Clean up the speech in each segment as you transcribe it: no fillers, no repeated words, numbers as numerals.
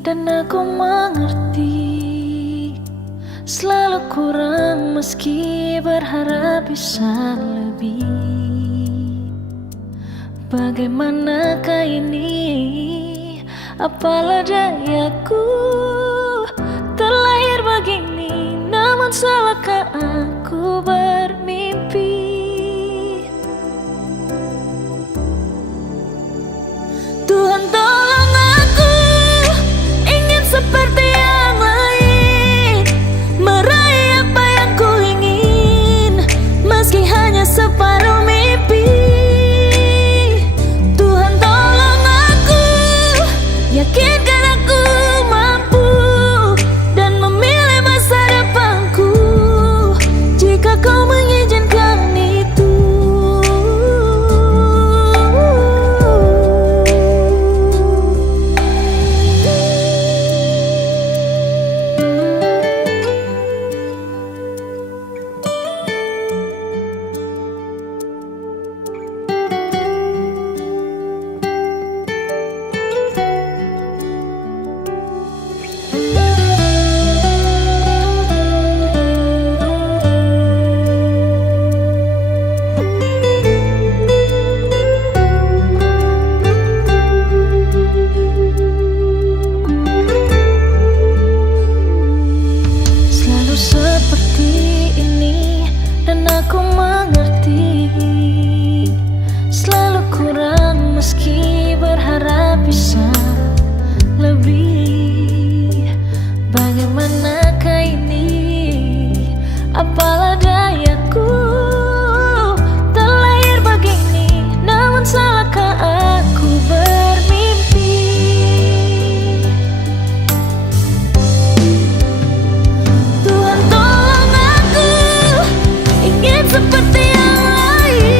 dan aku mengerti. Selalu kurang meski berharap bisa lebih. Bagaimanakah ini? Apalah dayaku terlahir begini, namun salahkah aku bermimpi? Tuhan tolong aku, ingin seperti yang lain, meraih apa yang ku ingin, meski hanya separuh mimpi. Tuhan tolong aku, yakinkan aku mampu dan memilih masa depanku, jika kau mengizinkan itu. Seperti ini dan aku mengerti. Selalu kurang meski berharap bisa lebih. Bagaimanakah ini? Apalah dayaku terlahir begini, namun salahkah aku bermimpi? Seperti yang lain,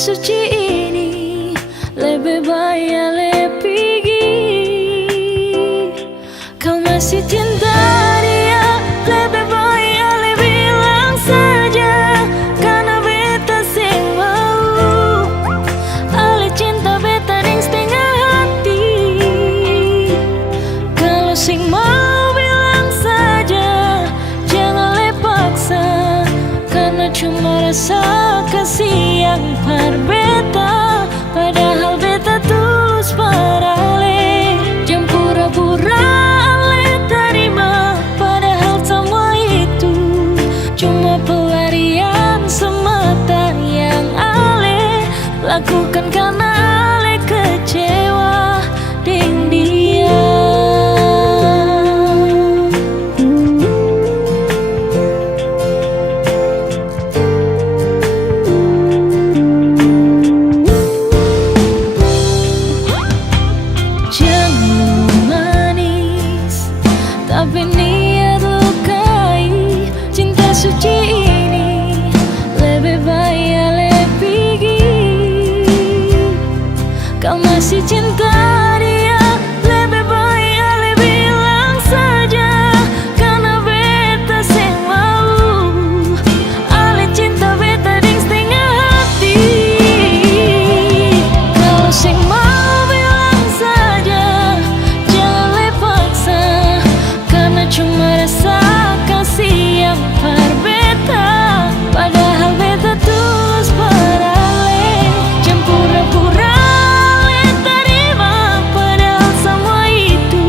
suci ini lebih baik le pergi. Kau masih cinta dia, lebih baik le bilang saja, karena beta sing mau. Ale cinta beta ding setengah hati. Kalau sing mau bilang saja, jangan le paksa, karena cuma rasa kasih yang berbeda. Padahal beta tulus parale, jangan pura-pura ale terima. Padahal semua itu cuma pelarian semata yang ale lakukan karena ale kecewa dengan dia. Tapi niat lukai, cinta suci ini lebih baik le pergi. Kau masih cinta dia, lebih baik le bilang saja, karena beta sing mau. Ale cinta beta ding setengah hati. Kalau sing mau bilang saja, jangan le paksa, cuma rasa kasih yang berbeda. Padahal beta tulus parale, jangan pura-pura le terima. Padahal semua itu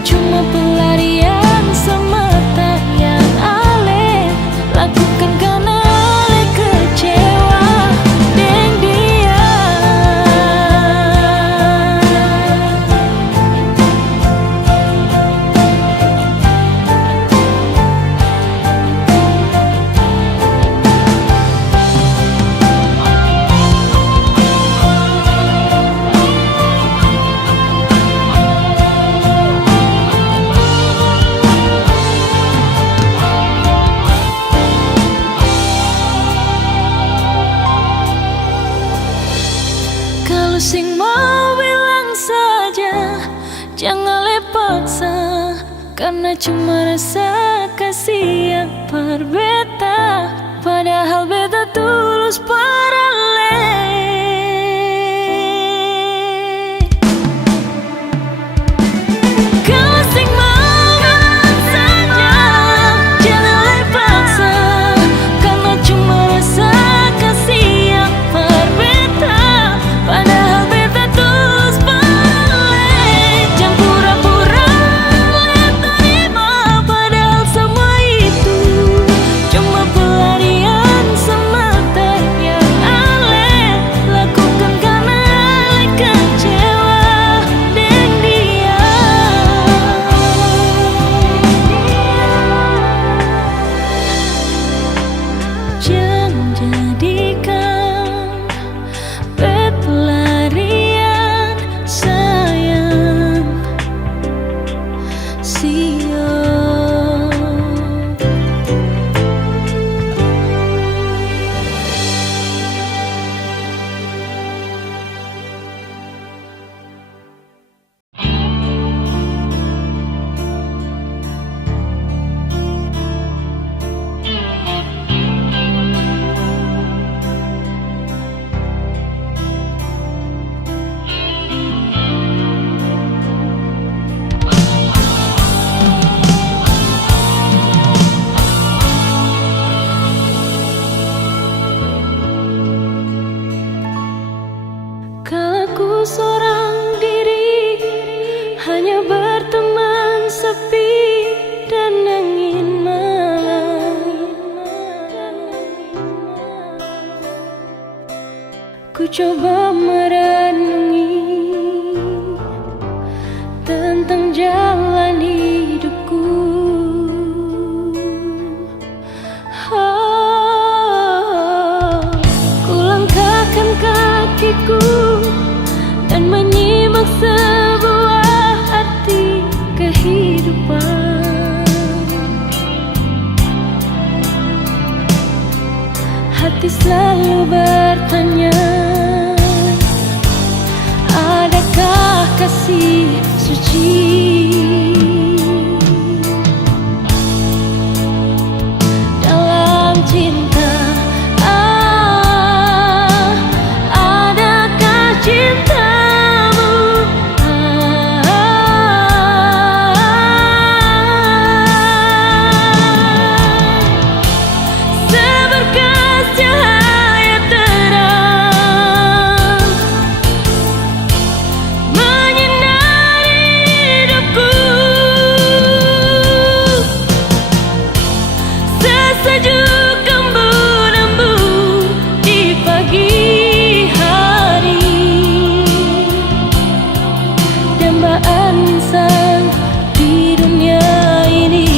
cuma pelarian semata yang ale lakukan karena ale kecewa dengan dia. Kalau sing mau bilang saja, jangan le paksa, karena cuma rasa kasih yang berbeda. Padahal beta tulus parale. Kalau sing mau bilang saja, jangan le paksa, karena cuma rasa kasih yang berbeda. Padahal beta tulus parale, jangan pura-pura le terima. Padahal semua itu cuma pelarian semata yang ale lakukan karena ale kecewa dengan dia. Jangan jadikan pelarian sayang, siap. Kalau aku seorang diri, hanya berteman sepi dan angin malam. Ku coba merenungi tentang jalan hidupku. Ku langkahkan kakiku dan menyimak sebuah arti kehidupan. Hati selalu bertanya, kasih suci. Dalam cinta, adakah cintamu? Seberkas cahaya terang menyinari hidupku, sesejuk embun-embun di pagi hari, dambaan insan di dunia ini.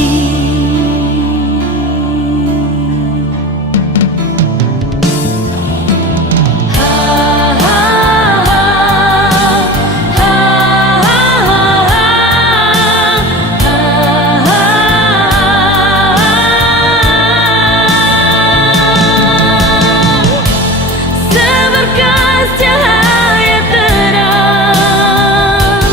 Seberkas cahaya terang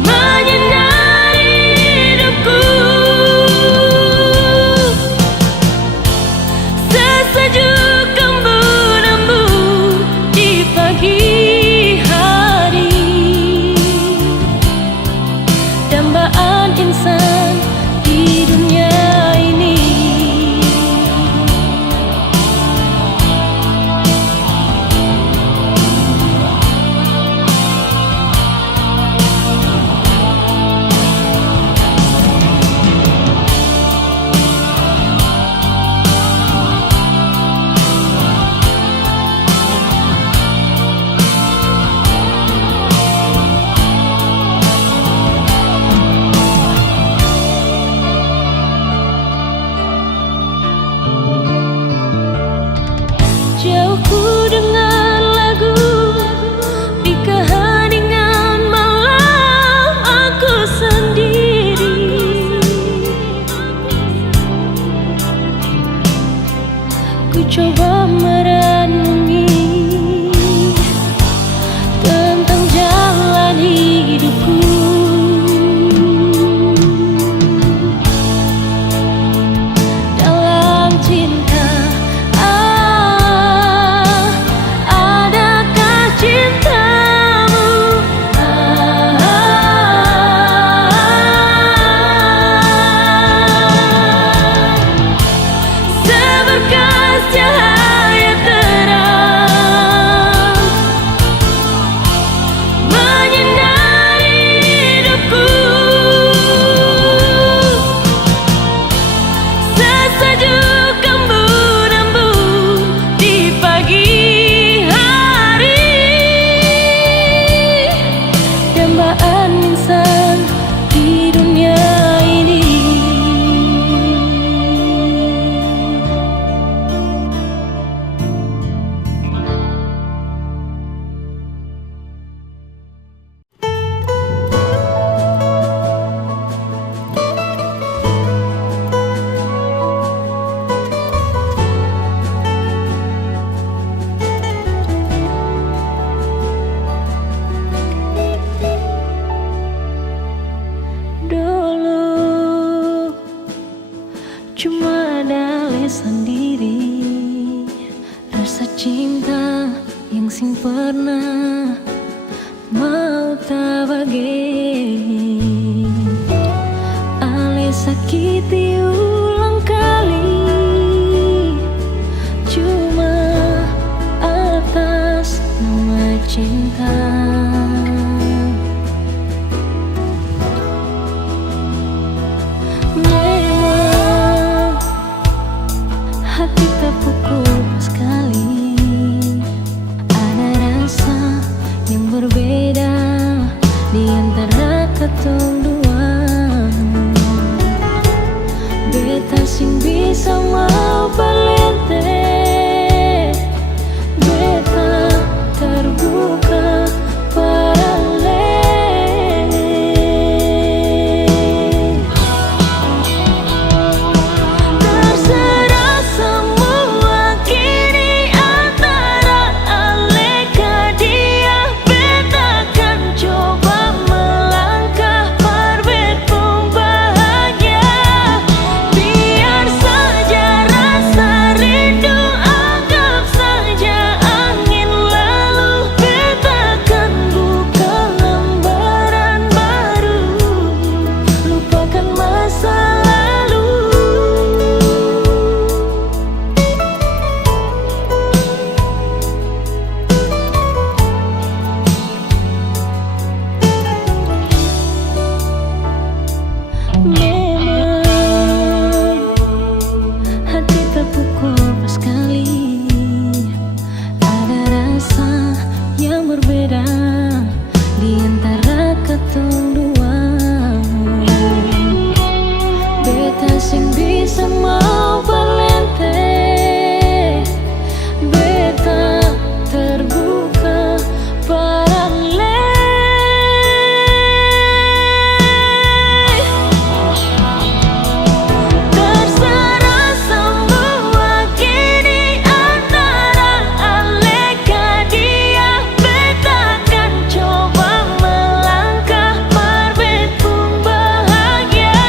menyinari hidupku, sesejuk embun-embun di pagi hari, dambaan insan di dunia ini. Jauhku dengan lagu di keheningan malam aku sendiri, ku coba merenungi tentang jalan hidupku. Dalam cinta, adakah cintamu? Seberkas cahaya terang menyinari hidupku, sesejuk embun-embun di pagi hari, dambaan insan di dunia ini. Dulu cuma ada lesan diri, rasa cinta yang sing pernah mau tak bagi, ale sakiti ulang kali, cuma atas nama cinta. Memang hati terpukul sekali, ada rasa yang berbeda di antara katong dua. Beta sing bisa mau palente, beta terbuka parale. Terserah semua kini antara aleka dia beta. sing bisa mau balente. Beta terbuka parang terserah semua kini antara aleka dia. Beta kan coba melangkah marbet pun bahagia.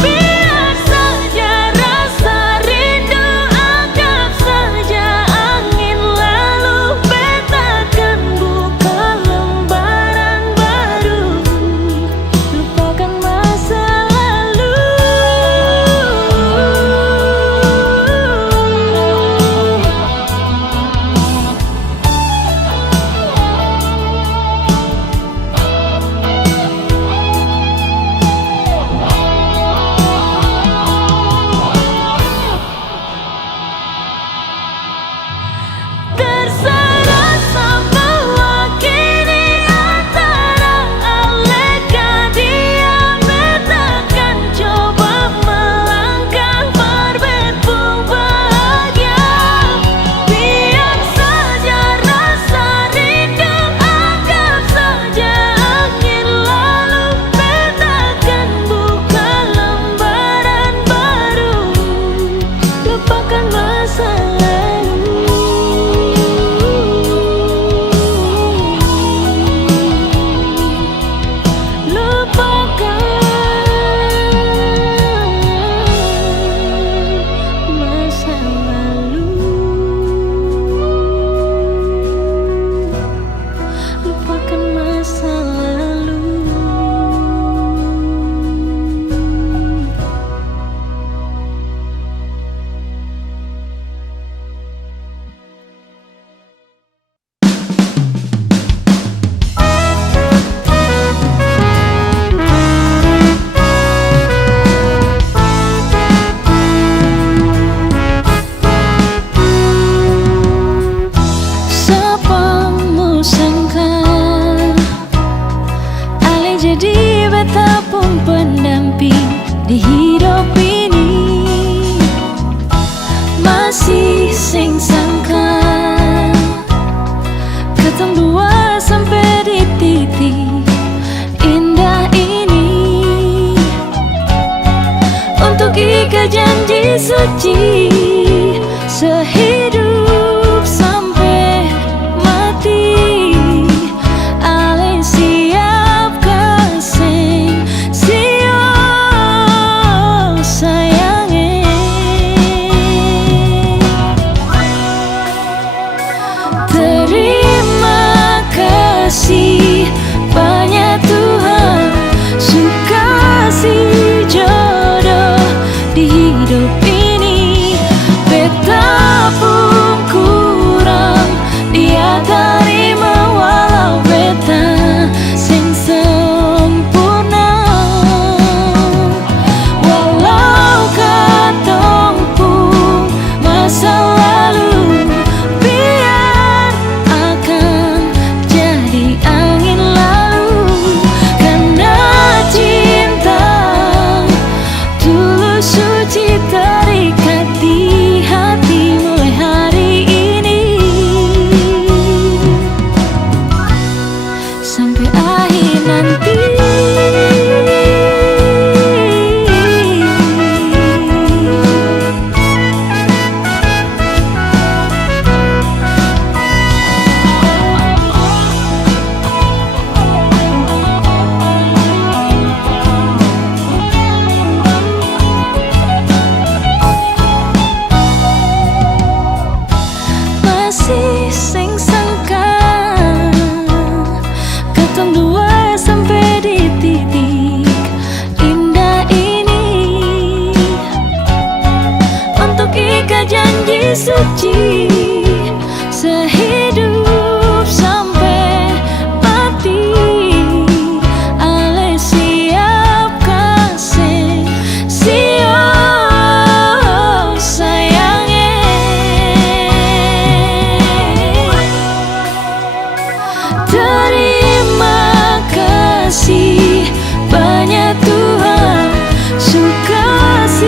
Biar saja rasa rindu, anggap saja angin lalu. Beta kan buka lembaran baru, lupakan masa lalu. Terserah semua kini antara aleka dia. Beta kan coba melangkah marbet pun bahagia. Biar saja rasa rindu, anggap saja angin lalu. Beta kan buka lembaran baru, lupakan masa lalu. Lupakan masa lalu. Lupakan masa lalu. Siapa sangka ale jadi beta pun pendamping di hidup ini. Masih sing sangka ketemu dua sampai di titik indah ini. Untuk ikat janji suci sehidup sampai mati. Ale siap kasih sio sayange. Terima kasih banyak Tuhan, suka kasih jodoh di hidup ini. Beta pun kurang, dia terima walau beta sing sempurna. Walau katong pun masa lalu, biar akan jadi angin lalu. Karena cinta tulus suci terikat di hati mulai hari ini sampai akhir nanti. Masih sing sangka ketemu dua sampai di titik indah ini. Untuk ikat janji suci sehidup sampai mati. Ale siap kasih sio sayange. Terima kasih banyak Tuhan, suka kasih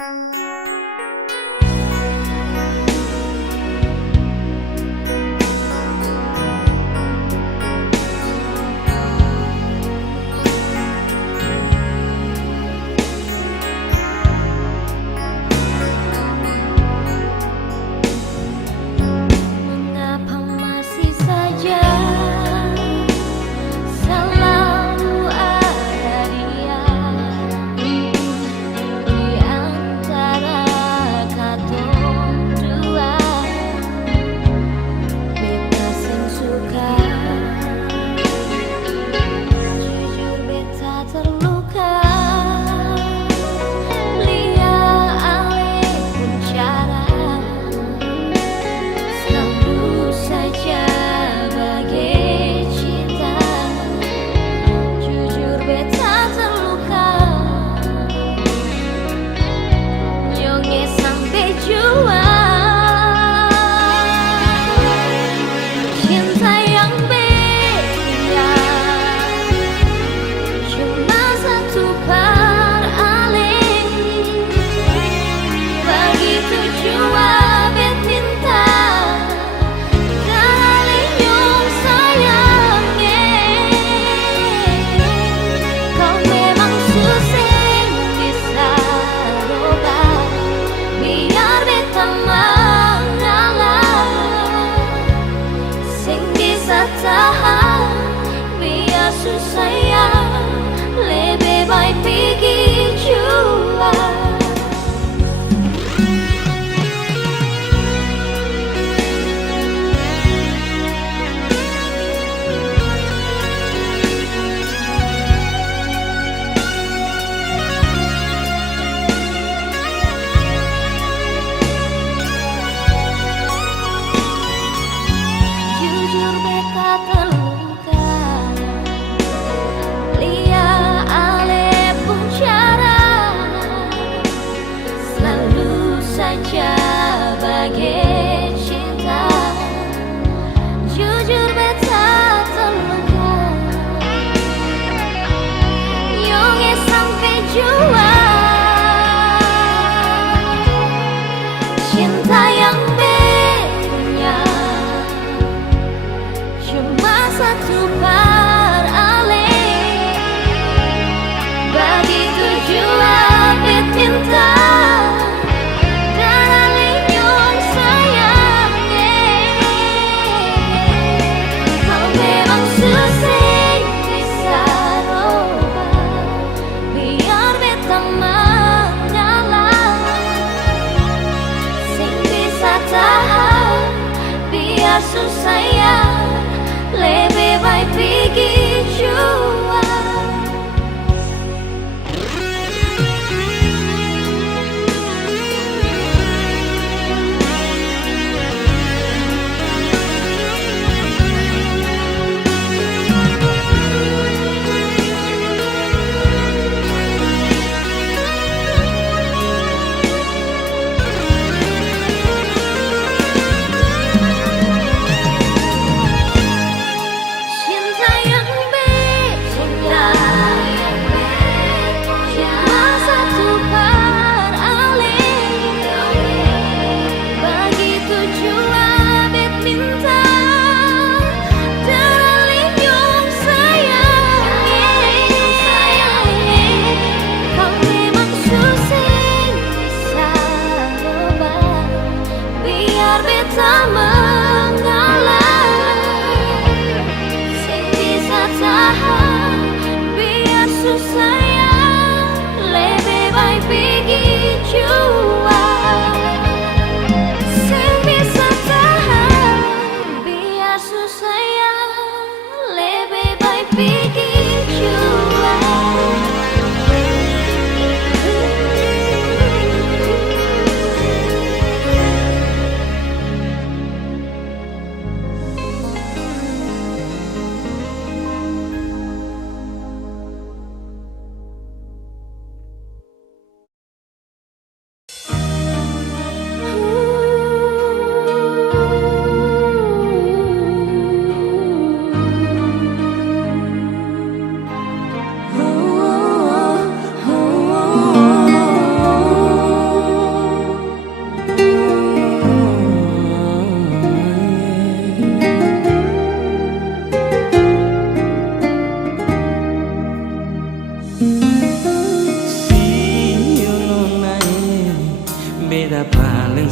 Mengapa masih saja selalu ada dia di antara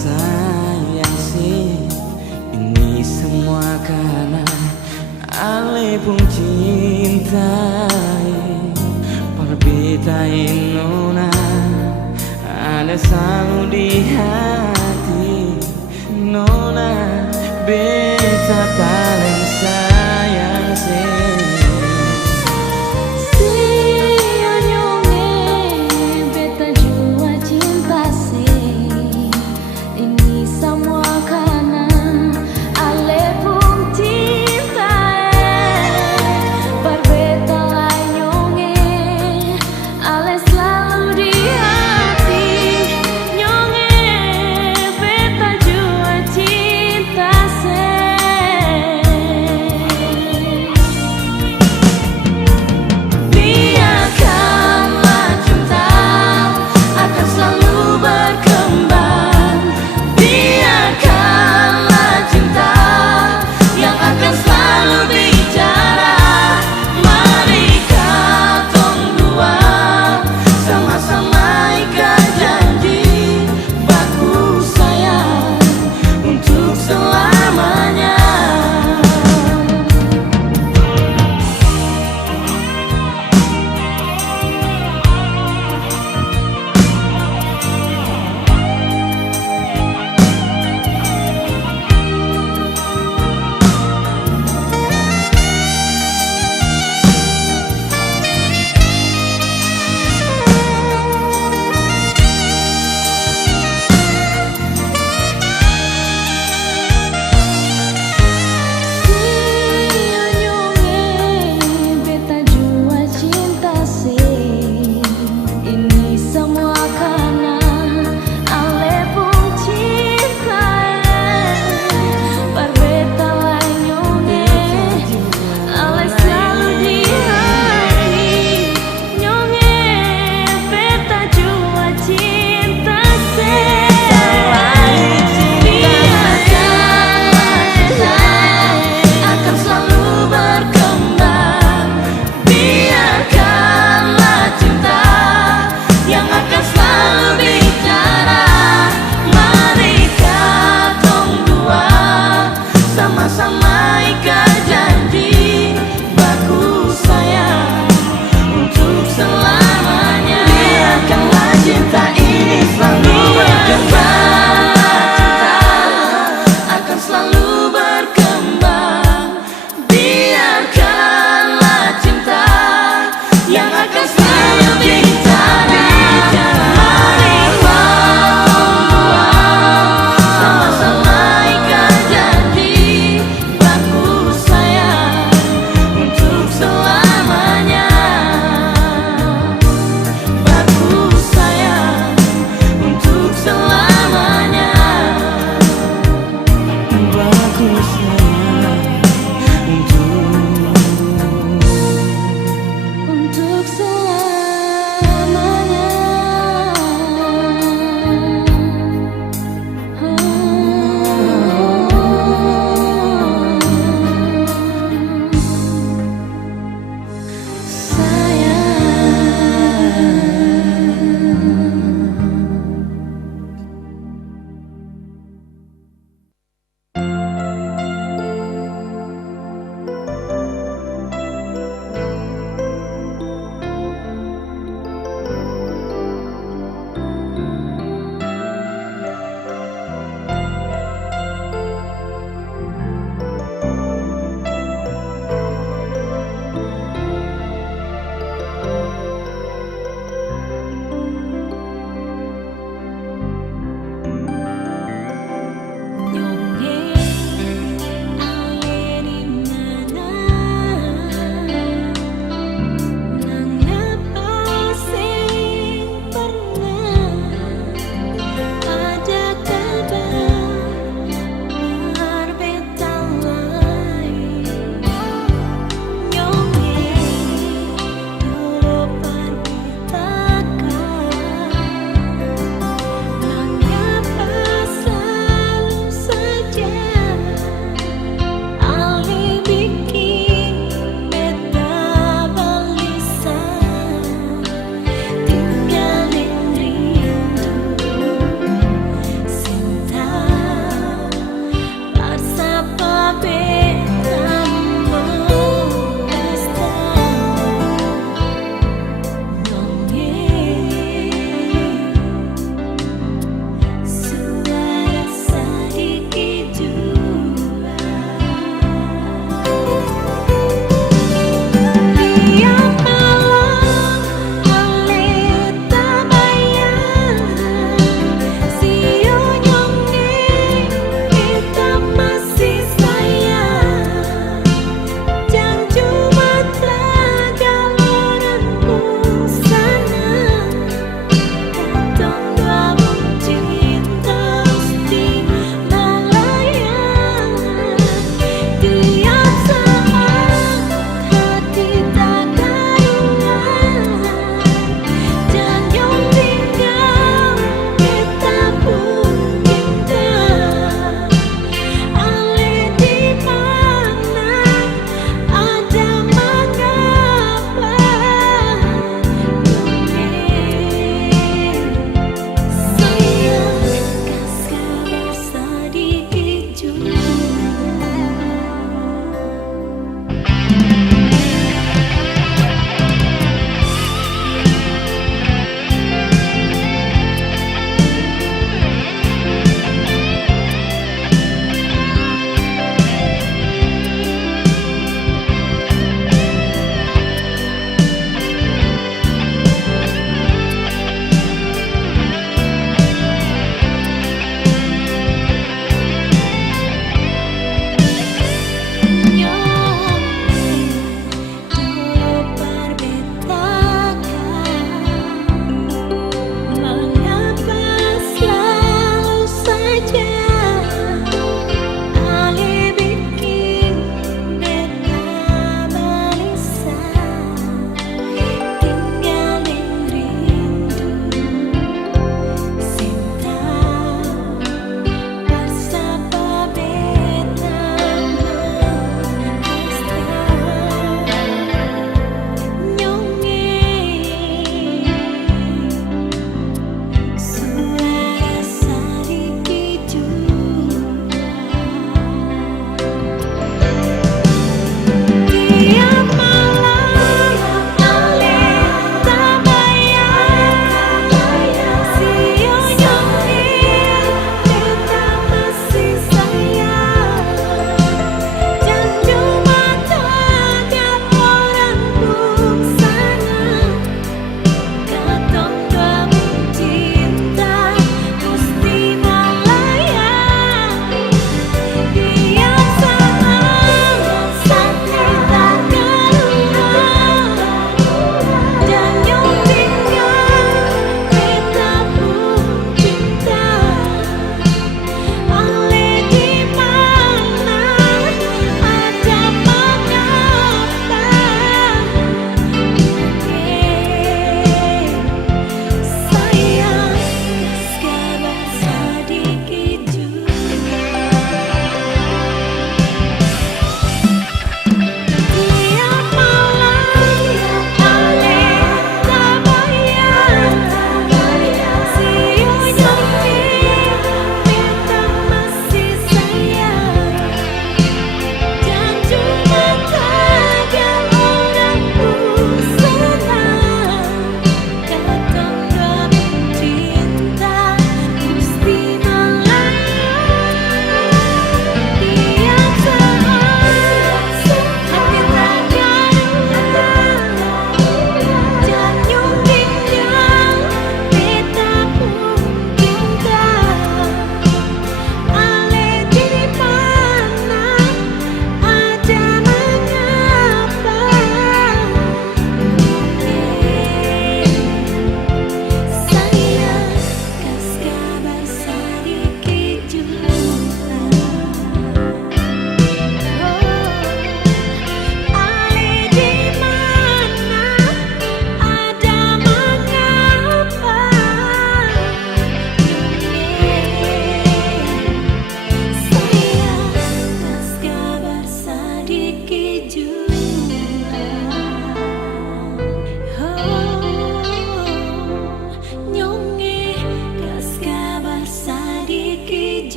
sayang sih, ini semua karena Ale pun cintai perbetain nona, ada selalu di hati nona, beta paling sayang sih.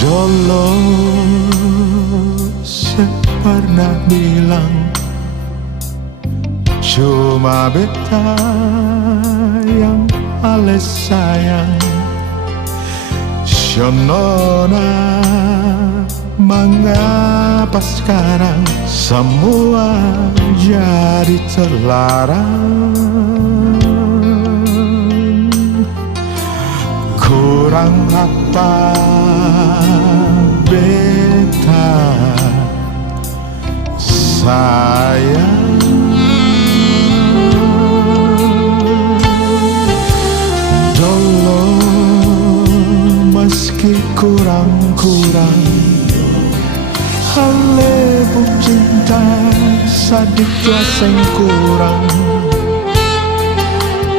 Dulu pernah bilang cuma beta yang paling sayang. Nona, mengapa sekarang semua jadi terlarang? Kurang apa beta sayang? Dulu meski kurang-kurang halebuk cinta sadiknya sing kurang.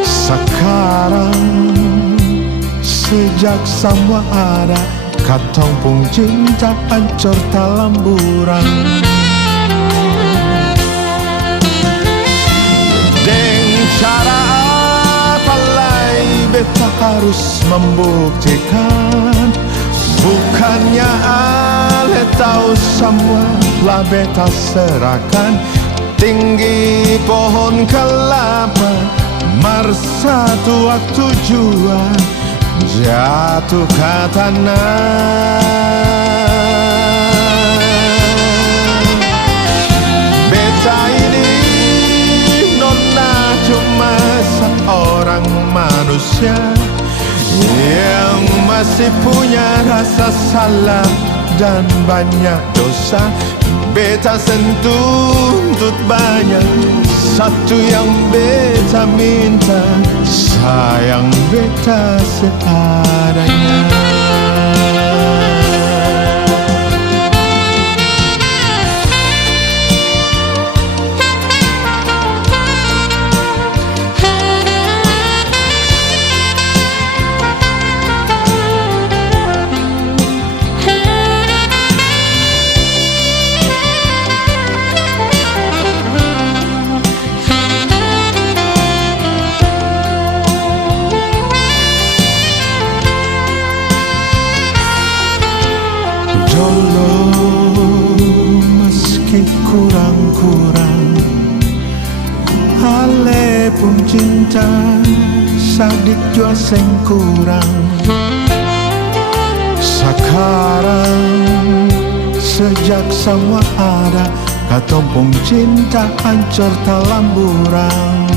Sekarang sejak semua ada, katong pun cinta hancur dalam buram. Deng cara apa lagi beta harus membuktikan? Bukannya ale tahu semua lah beta serahkan. Tinggi pohon kelapa, marsatu waktu jua jatuh ke tanah. Beta ini nona cuma seorang manusia yang masih punya rasa salah dan banyak dosa. Beta sentuntut banyak, satu yang beta minta, sayang beta seadanya. Meski kurang-kurang ale pun cinta sadik jua sing kurang. Sekarang sejak semua ada, katong pun cinta hancur dalam buram.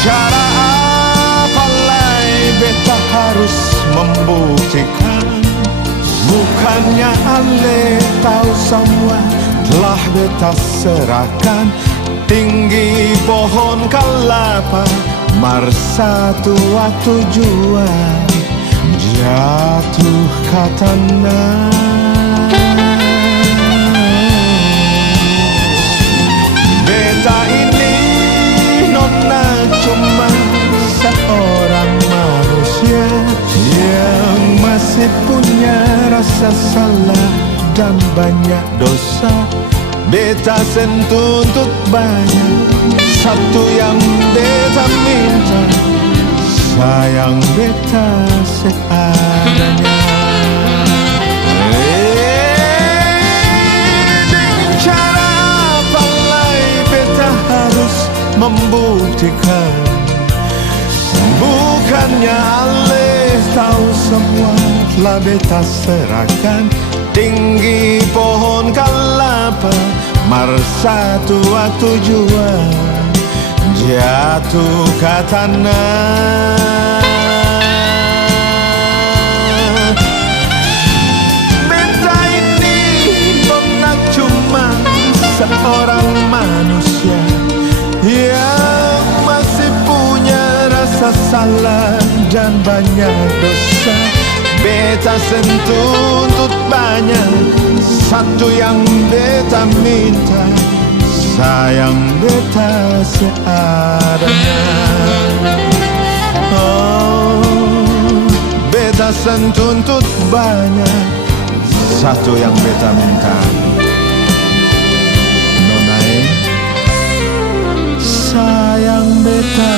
Cara apa lagi beta harus membuktikan? Bukannya ale tahu semua telah beta serahkan. Tinggi pohon kelapa, marsatu waktu jua jatuh ke tanah. Beta ini nona cuma seorang manusia yang masih punya rasa salah dan banyak dosa. Beta sentuntut banyak, satu yang beta minta, sayang beta seadanya. Dengan cara apa lagi beta harus membuktikan? Bukannya ale tahu semua telah beta serahkan. Tinggi pohon kelapa, marsatu waktu jua jatuh ke tanah. Beta ini nona cuma seorang manusia yang masih punya rasa salah dan banyak dosa. Beta sentuntut banyak, satu yang beta minta, sayang beta seadanya. Oh, beta sentuntut banyak, satu yang beta minta, nona sayang beta